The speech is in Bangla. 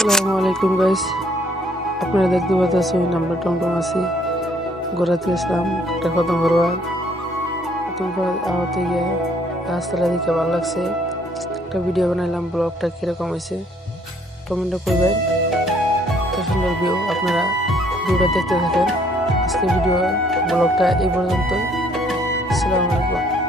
আসসালামু আলাইকুম গাইস, আপনারা দেখতে পাচ্ছেন আমরা টমটম আছি ঘোরাতে আসলাম একটা খতম করবার। খতম করার আওয়াতে গিয়ে রাস্তাটা দেখে ভালো লাগছে, একটা ভিডিও বানাইলাম। ব্লগটা কীরকম হয়েছে কমেন্টে করবেন। এত সুন্দর ভিউ, আপনারা ভিডিওটা দেখতে থাকেন। আজকে ব্লগটা এই পর্যন্তই। আসসালামু আলাইকুম।